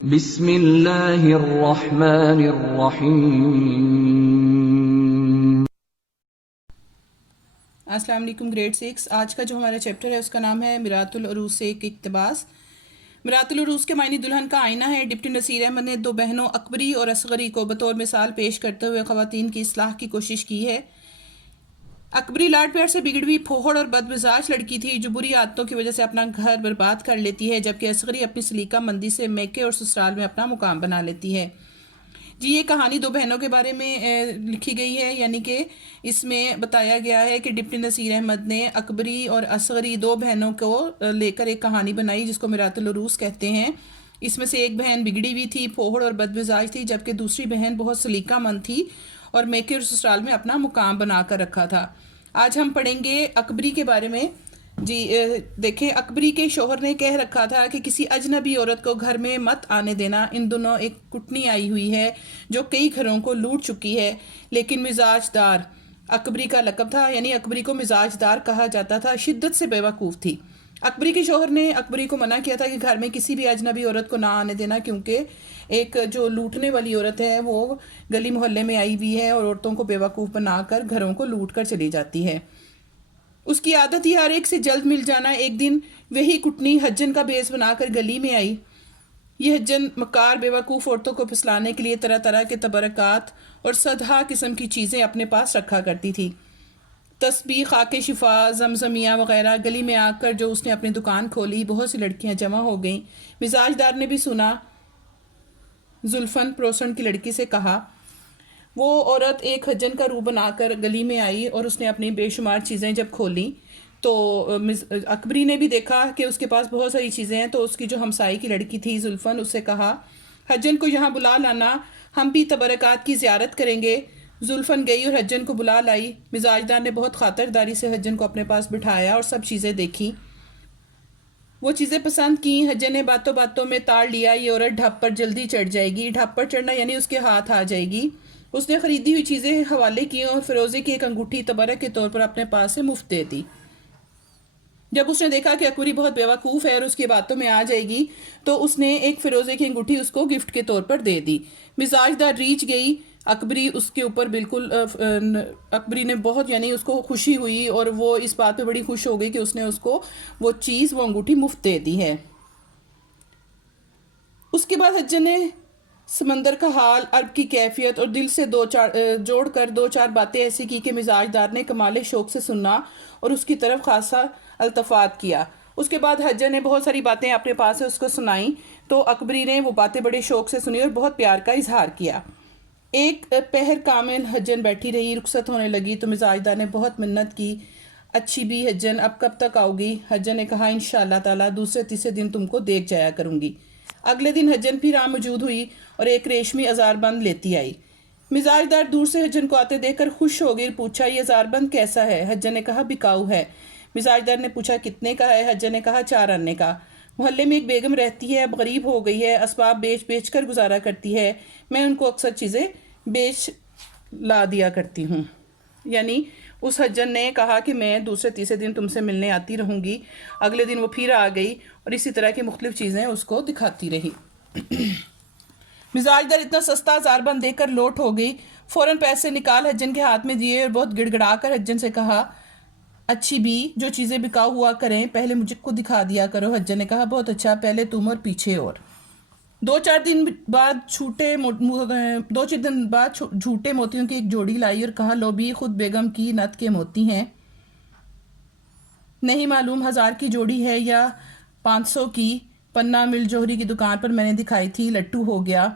بسم اللہ الرحمن الرحیم۔ السلام علیکم گریڈ 6۔ آج کا جو ہمارا چیپٹر ہے اس کا نام ہے میراث العروس سے ایک اقتباس۔ میراث العروس کے معنی دلہن کا آئینہ ہے۔ ڈپٹی نصیر احمد نے دو بہنوں اکبری اور اصغری کو بطور مثال پیش کرتے ہوئے خواتین کی اصلاح کی کوشش کی ہے۔ اکبری لاڈ پیار سے بگڑی ہوئی پھوہڑ اور بد مزاج لڑکی تھی جو بری عادتوں کی وجہ سے اپنا گھر برباد کر لیتی ہے، جبکہ اصغری اپنی سلیقہ مندی سے میکے اور سسرال میں اپنا مقام بنا لیتی ہے۔ جی یہ کہانی دو بہنوں کے بارے میں لکھی گئی ہے، یعنی کہ اس میں بتایا گیا ہے کہ ڈپٹی نصیر احمد نے اکبری اور اصغری دو بہنوں کو لے کر ایک کہانی بنائی جس کو میراث العروس کہتے ہیں۔ اس میں سے ایک بہن بگڑی ہوئی تھی، پھوہڑ اور بد مزاج تھی، جبکہ دوسری بہن بہت سلیقہ مند تھی اور میکے اور سسرال میں اپنا مقام بنا کر رکھا تھا۔ آج ہم پڑھیں گے اکبری کے بارے میں۔ جی دیکھیں، اکبری کے شوہر نے کہہ رکھا تھا کہ کسی اجنبی عورت کو گھر میں مت آنے دینا۔ ان دنوں ایک کٹنی آئی ہوئی ہے جو کئی گھروں کو لوٹ چکی ہے، لیکن مزاج دار اکبری کا لقب تھا، یعنی اکبری کو مزاج دار کہا جاتا تھا، شدت سے بیوقوف تھی۔ اکبری کے شوہر نے اکبری کو منع کیا تھا کہ گھر میں کسی بھی اجنبی عورت کو نہ آنے دینا، کیونکہ ایک جو لوٹنے والی عورت ہے وہ گلی محلے میں آئی ہوئی ہے اور عورتوں کو بیوقوف بنا کر گھروں کو لوٹ کر چلی جاتی ہے۔ اس کی عادت ہی ہر ایک سے جلد مل جانا۔ ایک دن وہی کٹنی حجن کا بیس بنا کر گلی میں آئی۔ یہ حجن مکار بیوقوف عورتوں کو پھسلانے کے لیے طرح طرح کے تبرکات اور سدھا قسم کی چیزیں اپنے پاس رکھا کرتی تھی۔ تسبیح، خاک شفا، زمزمیہ وغیرہ۔ گلی میں آ کر جو اس نے اپنی دکان کھولی، بہت سی لڑکیاں جمع ہو گئیں۔ مزاج دار نے بھی سنا۔ زلفن پروسن کی لڑکی سے کہا۔ وہ عورت ایک حجن کا روح بنا کر گلی میں آئی اور اس نے اپنی بے شمار چیزیں جب کھولیں تو اکبری نے بھی دیکھا کہ اس کے پاس بہت ساری چیزیں ہیں، تو اس کی جو ہمسائی کی لڑکی تھی زلفن، اس سے کہا حجن کو یہاں بلا لانا، ہم بھی تبرکات کی زیارت کریں گے۔ زلفن گئی اور حجن کو بلا لائی۔ مزاجدار نے بہت خاطرداری سے حجن کو اپنے پاس بٹھایا اور سب چیزیں دیکھی۔ وہ چیزیں پسند کیں۔ حجن نے باتوں باتوں میں تاڑ لیا یہ عورت ڈھپ پر جلدی چڑھ جائے گی۔ ڈھپ پر چڑھنا یعنی اس کے ہاتھ آ جائے گی۔ اس نے خریدی ہوئی چیزیں حوالے کی اور فیروزے کی ایک انگوٹھی تبرک کے طور پر اپنے پاس سے مفت دے دی۔ جب اس نے دیکھا کہ اکبری بہت بیوقوف ہے اور اس کی باتوں میں آ جائے گی، تو اس نے ایک فیروزے کی انگوٹھی اس کو گفٹ کے طور پر دے دی۔ مزاج دار ریچھ گئی اکبری اس کے اوپر بالکل۔ اکبری نے بہت، یعنی اس کو خوشی ہوئی اور وہ اس بات پہ بڑی خوش ہو گئی کہ اس نے اس کو وہ چیز، وہ انگوٹھی مفت دے دی ہے۔ اس کے بعد حجن نے سمندر کا حال، عرب کی کیفیت اور دل سے جوڑ کر دو چار باتیں ایسی کی کہ مزاج دار نے کمال شوق سے سننا اور اس کی طرف خاصا التفات کیا۔ اس کے بعد حجن نے بہت ساری باتیں اپنے پاس سے اس کو سنائیں تو اکبری نے وہ باتیں بڑے شوق سے سنی اور بہت پیار کا اظہار کیا۔ ایک پہر کامل حجن بیٹھی رہی، رخصت ہونے لگی تو مزاج دار نے بہت منت کی، اچھی بھی حجن اب کب تک آؤ گی؟ حجن نے کہا انشاءاللہ تعالیٰ دوسرے تیسرے دن تم کو دیکھ جایا کروں گی۔ اگلے دن حجن پھر موجود ہوئی اور ایک ریشمی ازار بند لیتی آئی۔ مزاج دار دور سے حجن کو آتے دیکھ کر خوش ہو گئی، پوچھا یہ ازار بند کیسا ہے؟ حجن نے کہا بکاؤ ہے۔ مزاج دار نے پوچھا کتنے کا ہے؟ حجن نے کہا 4 آنے کا۔ محلے میں ایک بیگم رہتی ہے، اب غریب ہو گئی ہے، اسباب بیچ بیچ کر گزارا کرتی ہے، میں ان کو اکثر چیزیں بیچ لا دیا کرتی ہوں۔ یعنی اس حجن نے کہا کہ میں دوسرے تیسرے دن تم سے ملنے آتی رہوں گی۔ اگلے دن وہ پھر آ گئی اور اسی طرح کی مختلف چیزیں اس کو دکھاتی رہی۔ مزاج دار اتنا سستا ازار بند دے کر لوٹ ہو گئی، فوراً پیسے نکال حجن کے ہاتھ میں دیے اور بہت گڑ گڑا کر حجن سے کہا اچھی بھی جو چیزیں بکاؤ ہوا کریں پہلے مجھے کو دکھا دیا کرو۔ حجن نے کہا بہت اچھا، پہلے تم اور پیچھے اور۔ 2-4 دن بعد جھوٹے موتیوں کی ایک جوڑی لائی اور کہا لو بھی خود بیگم کی نت کے موتی ہیں، نہیں معلوم 1000 کی جوڑی ہے یا 500 کی، پنہ مل جوہری کی دکان پر میں نے دکھائی تھی، لٹو ہو گیا،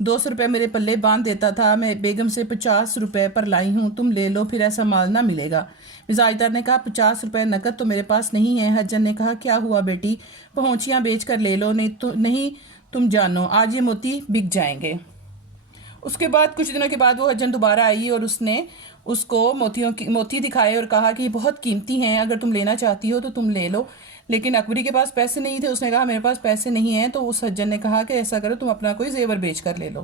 200 روپے میرے پلے باندھ دیتا تھا، میں بیگم سے 50 روپے پر لائی ہوں، تم لے لو پھر ایسا مال نہ ملے گا۔ مزاج دار نے کہا 50 روپے نقد تو میرے پاس نہیں ہے۔ حجن نے کہا کیا ہوا بیٹی، پہنچیاں بیچ کر لے لو، نہیں تم جانو آج یہ موتی بک جائیں گے۔ اس کے بعد کچھ دنوں کے بعد وہ حجن دوبارہ آئی اور اس نے اس کو موتی دکھائے اور کہا کہ یہ بہت قیمتی ہیں، اگر تم لینا چاہتی ہو تو تم لے لو۔ لیکن اکبری کے پاس پیسے نہیں تھے، اس نے کہا میرے پاس پیسے نہیں ہیں، تو اس حجن نے کہا کہ ایسا کرو تم اپنا کوئی زیور بیچ کر لے لو۔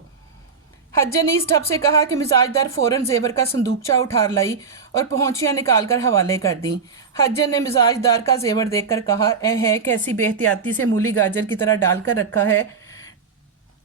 حجن نے اس ڈھپ سے کہا کہ مزاج دار فوراً زیور کا صندوقچہ اٹھا لائی اور پہنچیاں نکال کر حوالے کر دیں۔ حجن نے مزاج دار کا زیور دیکھ کر کہا اے ہے کیسی بے احتیاطی سے مولی گاجر کی طرح ڈال کر رکھا ہے،